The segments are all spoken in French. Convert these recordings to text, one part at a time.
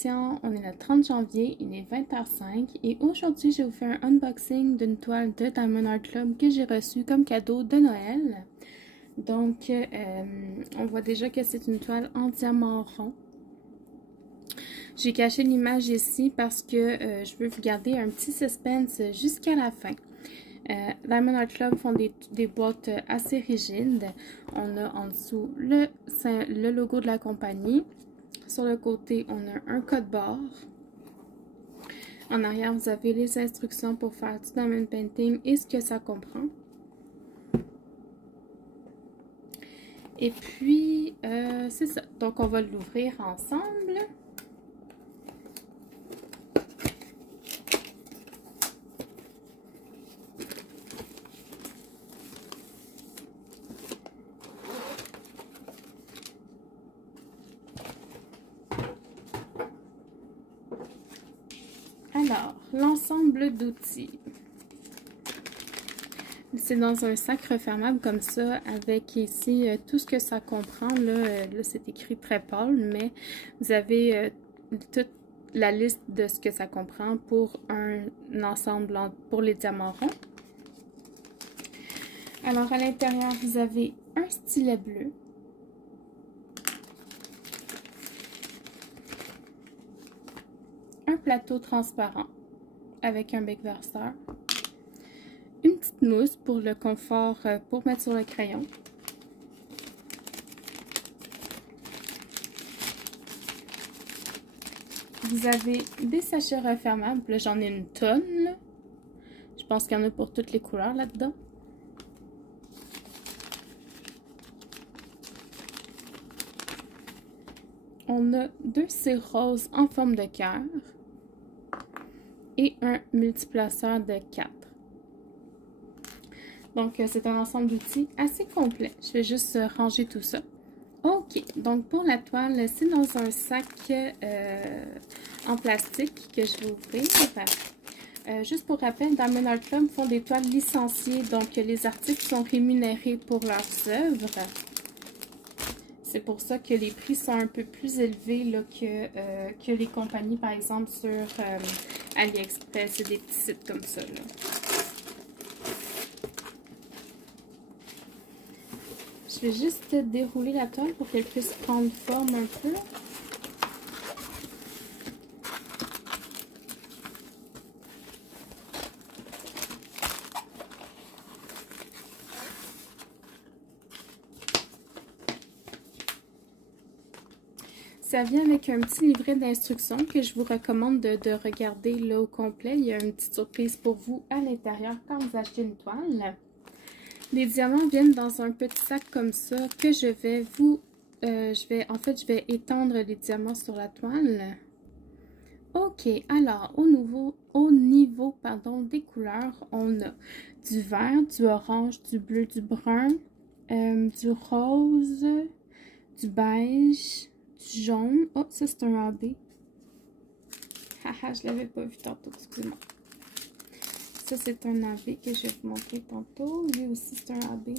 Christian, on est le 30 janvier, il est 20h05 et aujourd'hui je vous fais un unboxing d'une toile de Diamond Art Club que j'ai reçue comme cadeau de Noël. Donc on voit déjà que c'est une toile en diamant rond. J'ai caché l'image ici parce que je veux vous garder un petit suspense jusqu'à la fin. Diamond Art Club font des boîtes assez rigides. On a en dessous le logo de la compagnie. Sur le côté, on a un code barre. En arrière, vous avez les instructions pour faire du diamond painting et ce que ça comprend. Et puis, c'est ça. Donc, on va l'ouvrir ensemble. Alors, l'ensemble d'outils. C'est dans un sac refermable comme ça, avec ici tout ce que ça comprend. Là c'est écrit très pâle, mais vous avez toute la liste de ce que ça comprend pour un ensemble pour les diamants ronds. Alors, à l'intérieur, vous avez un stylet bleu. Un plateau transparent avec un bec verseur. Une petite mousse pour le confort pour mettre sur le crayon. Vous avez des sachets refermables. Là, j'en ai une tonne. Là. Je pense qu'il y en a pour toutes les couleurs là-dedans. On a deux cires roses en forme de cœur et un multiplaceur de 4. Donc, c'est un ensemble d'outils assez complet. Je vais juste ranger tout ça. Ok, donc pour la toile, c'est dans un sac en plastique que je vais ouvrir. Juste pour rappel, Diamond Art Club font des toiles licenciées, donc les artistes sont rémunérés pour leurs œuvres. C'est pour ça que les prix sont un peu plus élevés là, que les compagnies, par exemple, sur AliExpress et des petits sites comme ça. Là. Je vais juste dérouler la toile pour qu'elle puisse prendre forme un peu. Ça vient avec un petit livret d'instructions que je vous recommande de regarder là au complet. Il y a une petite surprise pour vous à l'intérieur quand vous achetez une toile. Les diamants viennent dans un petit sac comme ça que je vais je vais étendre les diamants sur la toile. Ok, alors au niveau des couleurs, on a du vert, du orange, du bleu, du brun, du rose, du beige, du jaune. Oh, ça c'est un AB. Haha, je l'avais pas vu tantôt, excusez-moi. Ça, c'est un AB que je vais vous montrer tantôt. Lui aussi, c'est un AB.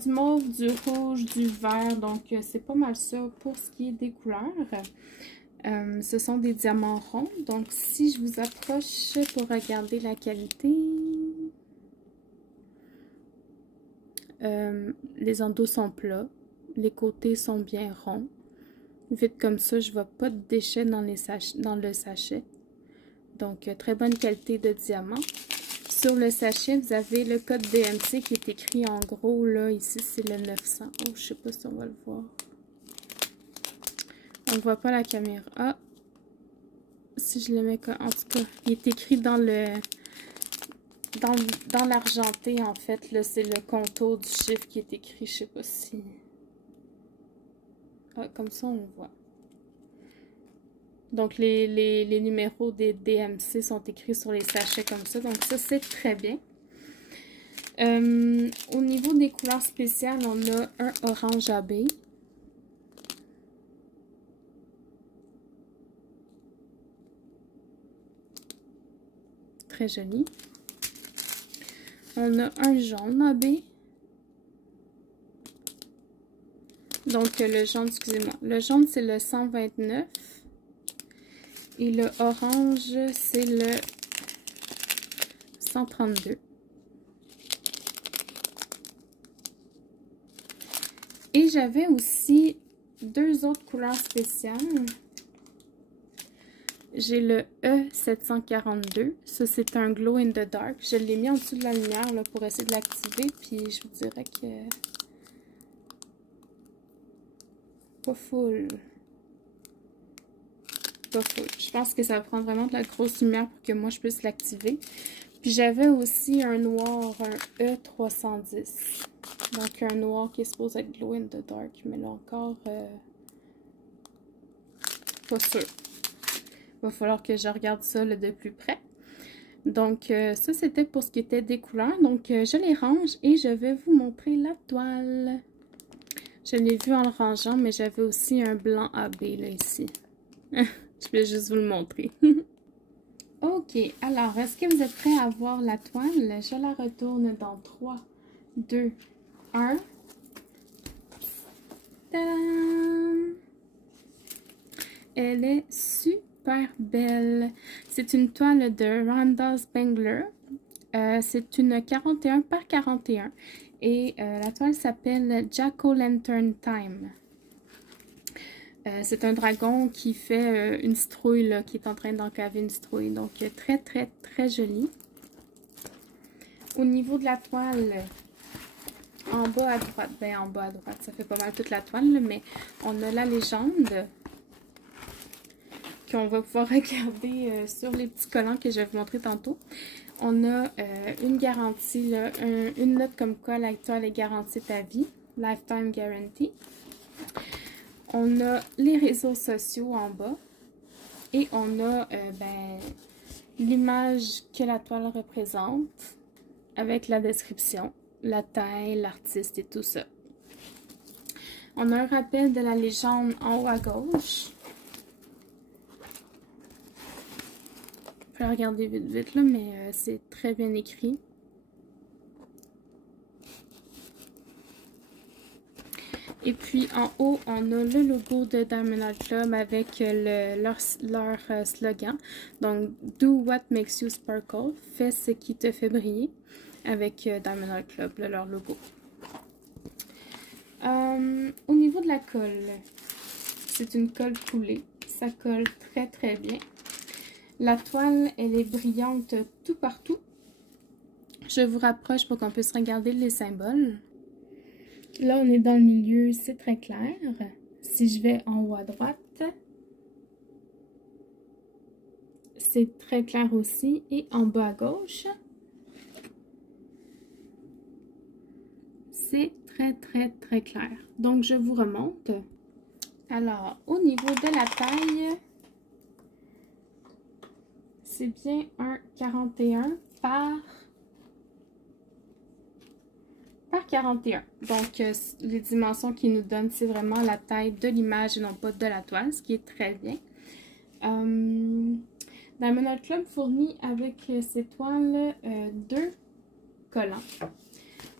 Du mauve, du rouge, du vert. Donc, c'est pas mal ça pour ce qui est des couleurs. Ce sont des diamants ronds. Donc, si je vous approche pour regarder la qualité, les endos sont plats. Les côtés sont bien ronds. Vite comme ça, je ne vois pas de déchets dans le sachet. Donc, très bonne qualité de diamant. Sur le sachet, vous avez le code DMC qui est écrit en gros, là, ici, c'est le 900. Oh, je ne sais pas si on va le voir. On ne voit pas la caméra. Ah! Si je le mets comme... En tout cas, il est écrit dans l'argenté, en fait. Là, c'est le contour du chiffre qui est écrit. Je ne sais pas si... Ah, comme ça, on le voit. Donc, les numéros des DMC sont écrits sur les sachets comme ça. Donc, ça, c'est très bien. Au niveau des couleurs spéciales, on a un orange AB. Très joli. On a un jaune AB. Donc, le jaune, excusez-moi. Le jaune, c'est le 129. Et le orange, c'est le 132. Et j'avais aussi deux autres couleurs spéciales. J'ai le E742. Ça, c'est un glow in the dark. Je l'ai mis en dessous de la lumière là, pour essayer de l'activer. Puis, je vous dirais que... pas full. Pas full. Je pense que ça va prendre vraiment de la grosse lumière pour que moi, je puisse l'activer. Puis, j'avais aussi un noir, un E310. Donc, un noir qui est supposé être glow in the dark. Mais là encore, pas sûr. Il va falloir que je regarde ça là, de plus près. Donc, ça, c'était pour ce qui était des couleurs. Donc, je les range et je vais vous montrer la toile. Je l'ai vu en le rangeant, mais j'avais aussi un blanc AB là, ici. Je vais juste vous le montrer. Ok, alors, est-ce que vous êtes prêts à voir la toile? Je la retourne dans 3, 2, 1. Tadam! Elle est super belle. C'est une toile de Randall Spangler. C'est une 41 par 41. Et la toile s'appelle Jack-O-Lantern Time. C'est un dragon qui fait une citrouille, là, qui est en train d'encaver une citrouille. Donc, très, très, très joli. Au niveau de la toile, en bas à droite, en bas à droite, ça fait pas mal toute la toile, là, mais on a la légende qu'on va pouvoir regarder sur les petits collants que je vais vous montrer tantôt. On a une garantie, là, une note comme quoi la toile est garantie à vie, Lifetime Guarantee. On a les réseaux sociaux en bas et on a l'image que la toile représente avec la description, la taille, l'artiste et tout ça. On a un rappel de la légende en haut à gauche. Je vais regarder vite vite là, mais c'est très bien écrit. Et puis en haut, on a le logo de Diamond Art Club avec leur slogan. Donc, Do what makes you sparkle. Fais ce qui te fait briller. Avec Diamond Art Club, leur logo. Au niveau de la colle, c'est une colle coulée. Ça colle très très bien. La toile, elle est brillante tout partout. Je vous rapproche pour qu'on puisse regarder les symboles. Là, on est dans le milieu, c'est très clair. Si je vais en haut à droite, c'est très clair aussi. Et en bas à gauche, c'est très, très, très clair. Donc, je vous remonte. Alors, au niveau de la taille, c'est bien un 41 par 41. Donc, les dimensions qu'ils nous donnent, c'est vraiment la taille de l'image et non pas de la toile, ce qui est très bien. Diamond Art Club fournit avec ces toiles deux collants.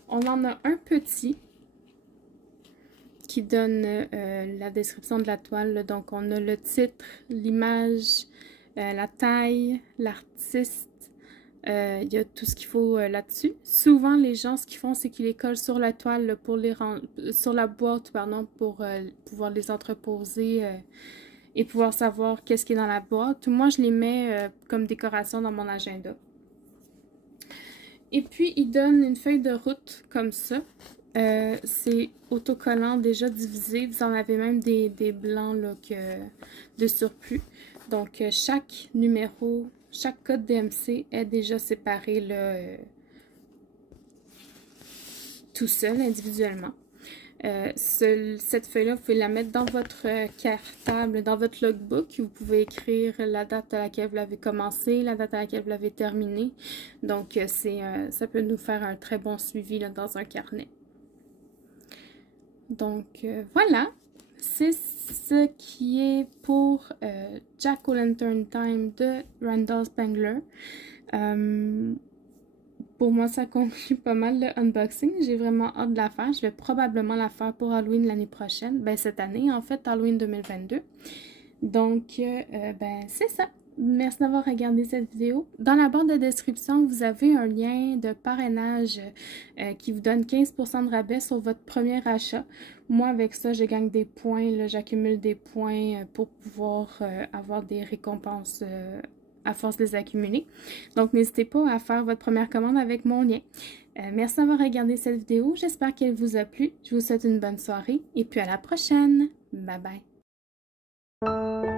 On en a un petit qui donne la description de la toile. Donc, on a le titre, l'image, la taille, l'artiste. Il y a tout ce qu'il faut là-dessus. Souvent, les gens, ce qu'ils font, c'est qu'ils les collent sur la toile, pour les sur la boîte, pardon, pour pouvoir les entreposer et pouvoir savoir qu'est-ce qui est dans la boîte. Moi, je les mets comme décoration dans mon agenda. Et puis, ils donnent une feuille de route comme ça. C'est autocollant déjà divisé. Vous en avez même des blancs là, de surplus. Donc, chaque numéro, chaque code DMC est déjà séparé là, tout seul, individuellement. Cette feuille-là, vous pouvez la mettre dans votre cartable, dans votre logbook. Vous pouvez écrire la date à laquelle vous l'avez commencé, la date à laquelle vous l'avez terminé. Donc, ça peut nous faire un très bon suivi là, dans un carnet. Donc, voilà. C'est ce qui est pour Jack-O-Lantern Time de Randall Spangler. pour moi, ça conclut pas mal le unboxing. J'ai vraiment hâte de la faire. Je vais probablement la faire pour Halloween l'année prochaine. Ben, cette année, en fait, Halloween 2022. Donc, ben, c'est ça. Merci d'avoir regardé cette vidéo. Dans la barre de description, vous avez un lien de parrainage qui vous donne 15% de rabais sur votre premier achat. Moi, avec ça, je gagne des points. J'accumule des points pour pouvoir avoir des récompenses à force de les accumuler. Donc, n'hésitez pas à faire votre première commande avec mon lien. Merci d'avoir regardé cette vidéo. J'espère qu'elle vous a plu. Je vous souhaite une bonne soirée et puis à la prochaine. Bye bye.